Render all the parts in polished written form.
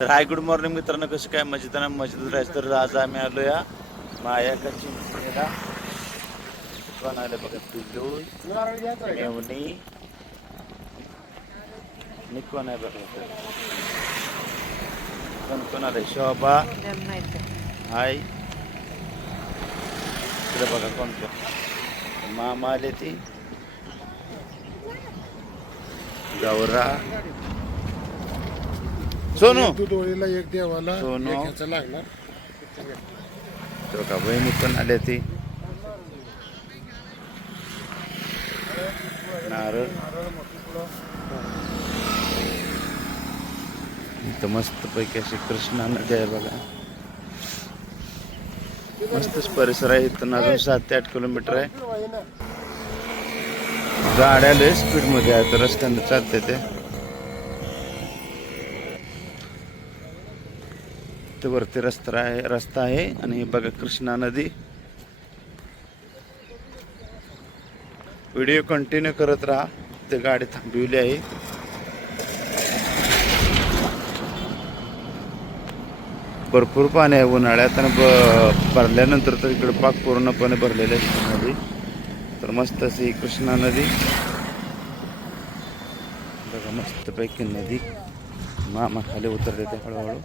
तर hi good morning मित्रांनो, कसं काय मजेत राहायचं. तर आज आम्ही आलो या मायाकाची मेला. कोण आलं बघा, पिल्लू मेवणी आणि कोण आहे बघा. कोण कोण आलंय, शोभा हाय इकडे बघा. कोण कोण मामा आले, ती गौरा, सोनू, डोळीला एक देवाला सोनू, एक ह्याचा लागणार. तो का बहिणी पण आले, ती नारळ. इथं मस्त पैकी अशी कृष्णा नदी आहे बघा. मस्तच परिसर आहे. इथून अजून 7 ते 8 किलोमीटर आहे. गाड्या लय स्पीड मध्ये आहेत, रस्त्याने चालते ते वरती रस्ता आहे आणि बघा कृष्णा नदी. व्हिडिओ कंटिन्यू करत राहा. ते गाडी थांबविली आहे. भरपूर पाणी आहे उन्हाळ्यात, आणि भरल्यानंतर तर इकडे पाक पूर्णपणे भरलेले आहे नदी. तर मस्त अशी कृष्णा नदी बघा, मस्त पैकी नदी. मामा खाली उतरले ते हळूहळू,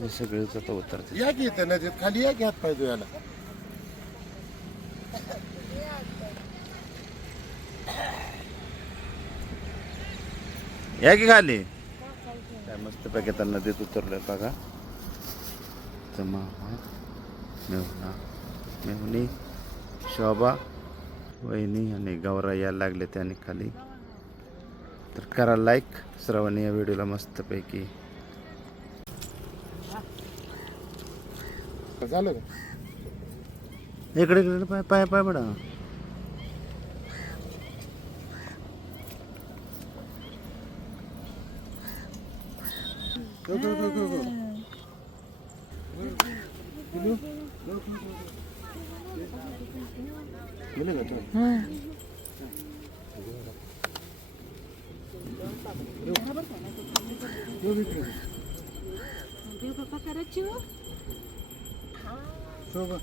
हे सगळेच आता उतरते. या की इथं नदीत खाली या की हात पाय धुवायला. या की खाली. काय मस्त पैकी आता नदीत उतरलोय बघा. तर मामा, मेवणी, शोभा, वहिनी आणि गौरा यायला लागले त्याने खाली. तर करा लाईक श्रवणी या व्हिडिओला मस्त पैकी. झालं का? इकडे इकडे पाय पाय पाय पडा. go, go, go, go, go. गेले का तू? शोभा.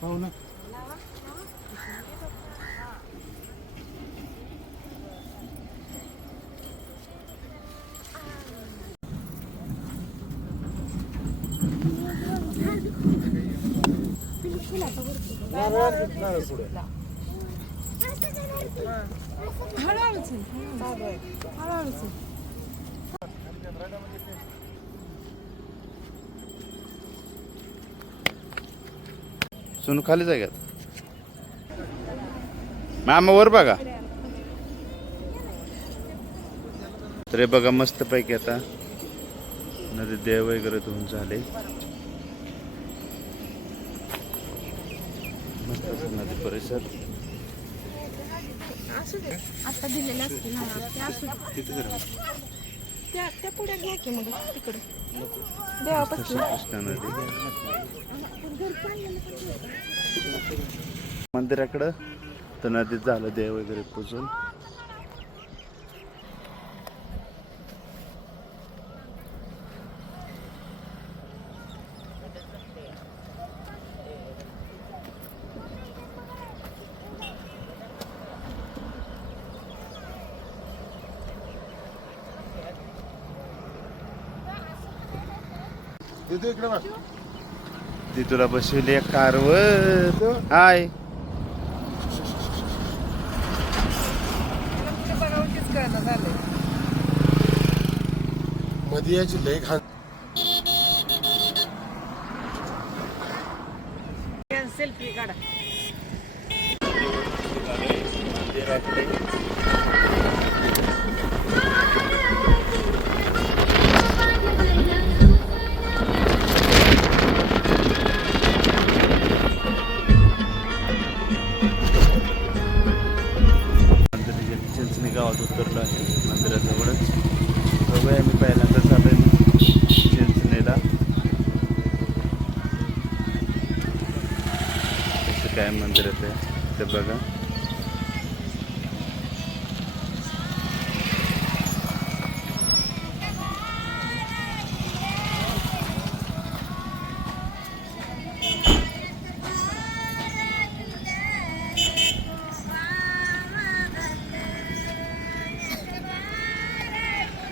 पाहू ना. सुन खाली जाग्यात. मामा वर बघा. तर हे बघा मस्त पैकी आता नदी देव वगैरे धुवून झाले. मस्त असं नदी परिसर. आता दिलेल्या असतील त्या पुढे घ्या की मग तिकडे देवापासून कृष्णा नदी मंदिराकडं. तर नदीत झालं देव वगैरे पूजून. तिथे इकडे बघ. ती तुला बसवली कारवर. हाय मध्ये याची लय घाण. सेल्फी काढा. चिंचणी गावात उतरलो आहे मंदिराजवळच. बघूया, मी पहिल्यांदाच आलोय चिंचणीला. काय मंदिर आहे ते. इथं बघा.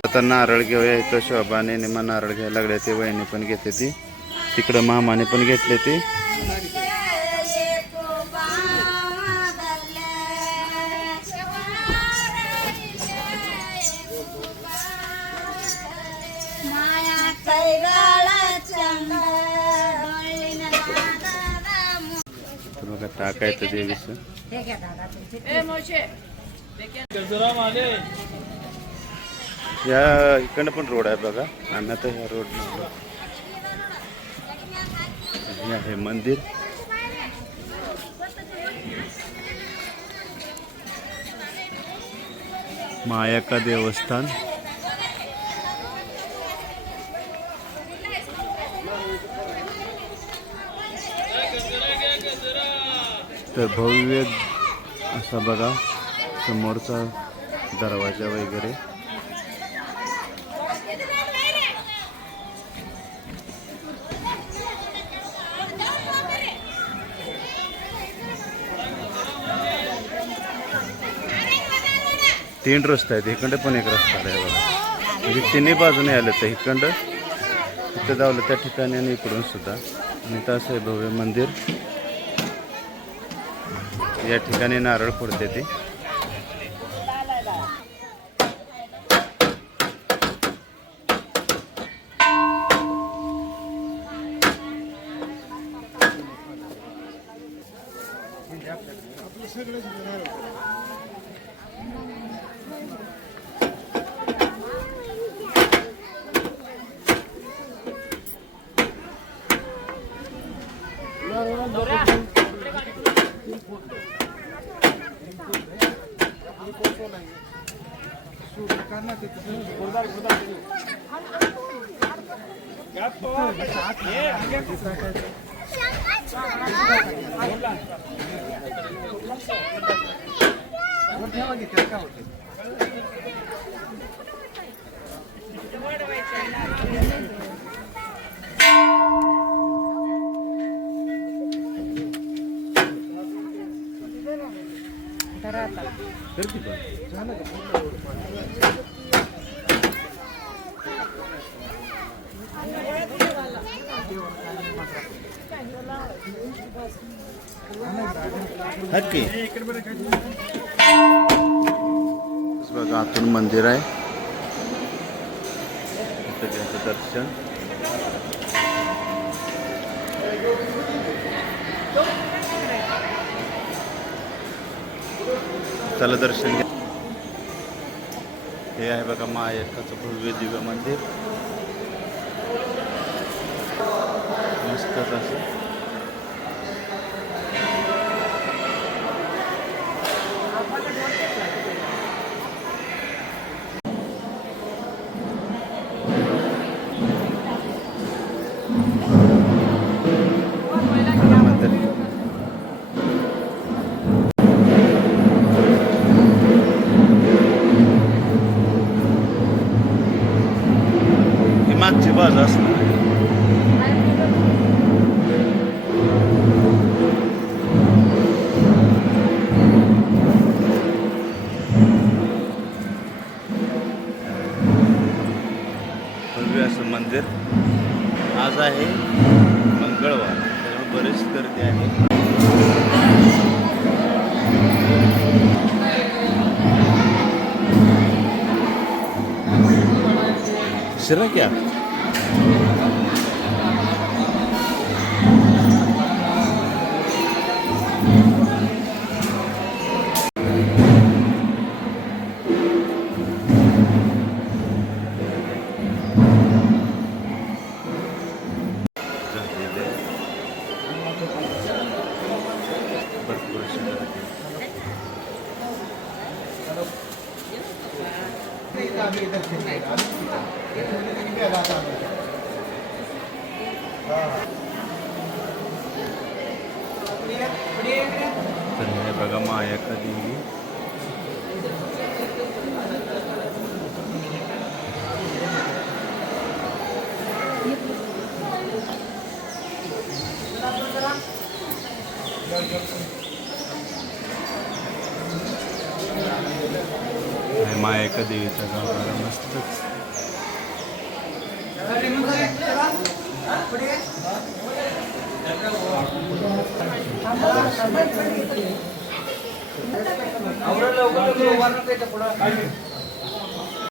आता नारळ घेऊया. इथं शोभाने निमा नारळ घ्यायला लागले ते. वहिनी पण घेते ती. तिकडं मामाने पण घेतले ते. बघा टाकायचं देवीचं. या इकडनं पण रोड आहे बघा. आम्ही आता ह्या रोड हे आहे मंदिर. मायाका देवस्थान. तर भव्य असा बघा समोरचा दरवाजा वगैरे. तीन रस्ते आहेत. इकडे पण एक रस्ता आहे बघा. म्हणजे तिन्ही बाजूने आले तर इकडं तिथं जावलं त्या ठिकाणी आणि इकडून सुद्धा. आणि तसं आहे भव्य मंदिर. या ठिकाणी नारळ फोडते ते. नक्की बघा आतून मंदिर आहे. इथं घ्यायचं दर्शन. चला दर्शन घ्या. हे आहे बघा मायकाचं भव्य दिव्य मंदिर. मस्तच असं. मागची बाजू असणार. भव्य असं मंदिर. आज आहे मंगळवार, त्यामुळे बरीच गर्दी आहे. शिरा क्या भरपूर अशी गर्दी. तर हे बघा मायाका देवी. मायाका देवीचा गाभारा मस्तच.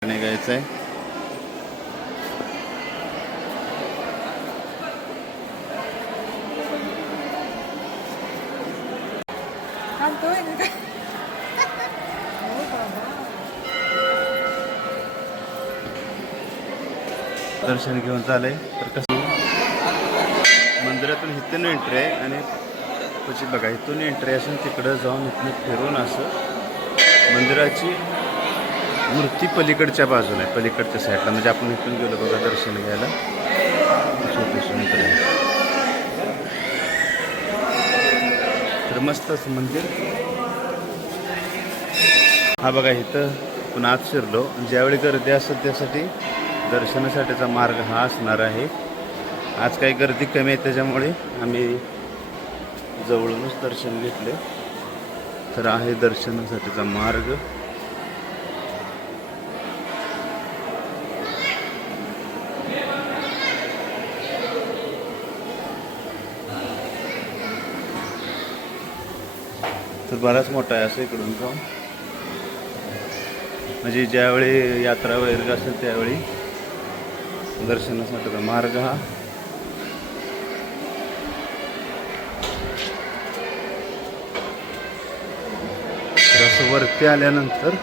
निघायचं आहे. दर्शन घेऊन चालय. तर कसं मंदिरातून इथून एंट्री आहे आणि त्याची बघा इथून एंट्री असून तिकडं जाऊन इथून फिरून असं मंदिराची मूर्ती पलीकडच्या बाजूला आहे, पलीकडच्या साईडला. म्हणजे आपण इथून गेलो बघा दर्शन घ्यायला. छोटेशी मंदिर आहे. तर मस्त असं मंदिर. हा बघा इथं पण आत शिरलो. ज्यावेळी गर्दी असेल त्यासाठी दर्शनासाठीचा मार्ग हा असणार आहे. आज काही गर्दी कमी आहे त्याच्यामुळे आम्ही जवळूनच दर्शन घेतले. तर आहे दर्शनासाठीचा मार्ग. तर बराच मोठा आहे असं इकडून जाऊन. म्हणजे ज्यावेळी यात्रा वगैरे असेल त्यावेळी दर्शनासाठीचा मार्ग हा. तर असं वरती आल्यानंतर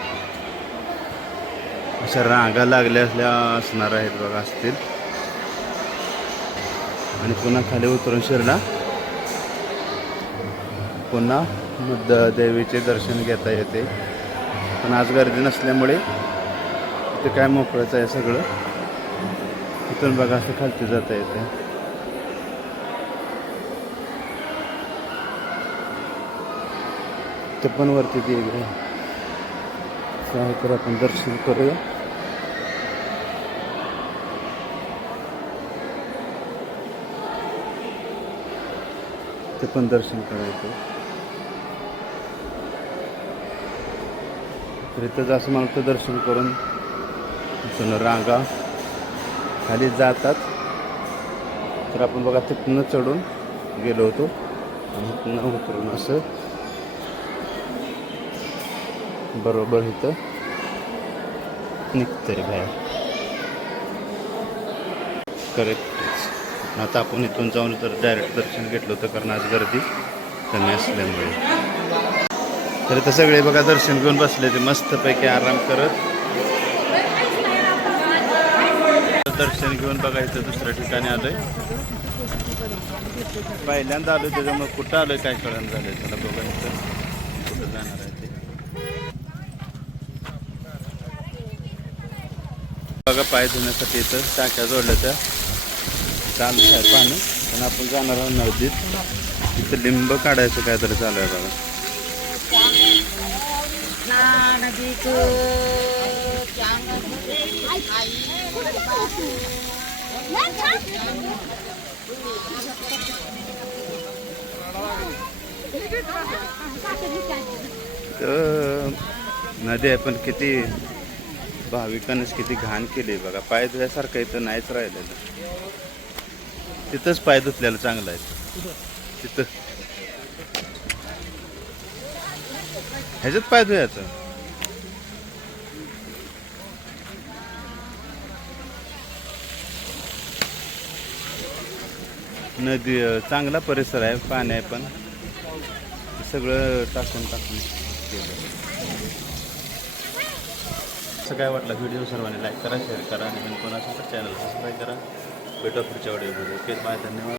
अशा रांगा लागल्या असणार आहेत बघा, असतील. आणि पुन्हा खाली उतरून शिरला पुन्हा देवीचे दर्शन घेता येते. पण आज गर्दी नसल्यामुळे इथे काय मोकळंच आहे सगळं. इथून बघा असं खालती जाता येते. ते पण वरती ती आहे. तर आपण दर्शन करूया. ते पण दर्शन करायचं. तर इथंच असं मला तर दर्शन करून इथून रांगा खाली जातात. तर आपण बघा तिथून चढून गेलो होतो आणि तिथून उतरून असं बरोबर इथं निघतंय बाहेर. करेक्ट. आता आपण इथून जाऊन तर डायरेक्ट दर्शन घेतलं होतं कारण आज गर्दी कमी असल्यामुळे. तर इथं सगळे बघा दर्शन घेऊन बसले ते मस्तपैकी आराम करत. दर्शन घेऊन बघा इथं दुसऱ्या ठिकाणी आलोय. पहिल्यांदा आलोय त्याच्यामुळे कुठं आलोय काय कळण झालंय. त्याला बघा इथं कुठं जाणार आहे ते बघा. पाय धुण्यासाठी इथं टाक्या जोडल्या त्या चालू आहे पाणी. पण आपण जाणार आहोत नदीत. इथं लिंब काढायचं काहीतरी चालू आहे बघा. नदी आहे पण किती भाविकांनीच किती घाण केली बघा. पाय धुयासारखं इथं नाहीच राहिलेलं. तिथंच पाय धुतलेलं चांगलं आहे. तिथं ह्याच्यात पाय धुयाचं. नदी चांगला परिसर आहे, पाणी आहे पण सगळं टाकून केलं. असं काय वाटलं व्हिडिओ सर्वांनी लाईक करा, शेअर करा आणि कोणाचं चॅनल सबस्क्राईब करा. भेटू पुढच्या व्हिडिओमध्ये. ओके बाय, धन्यवाद.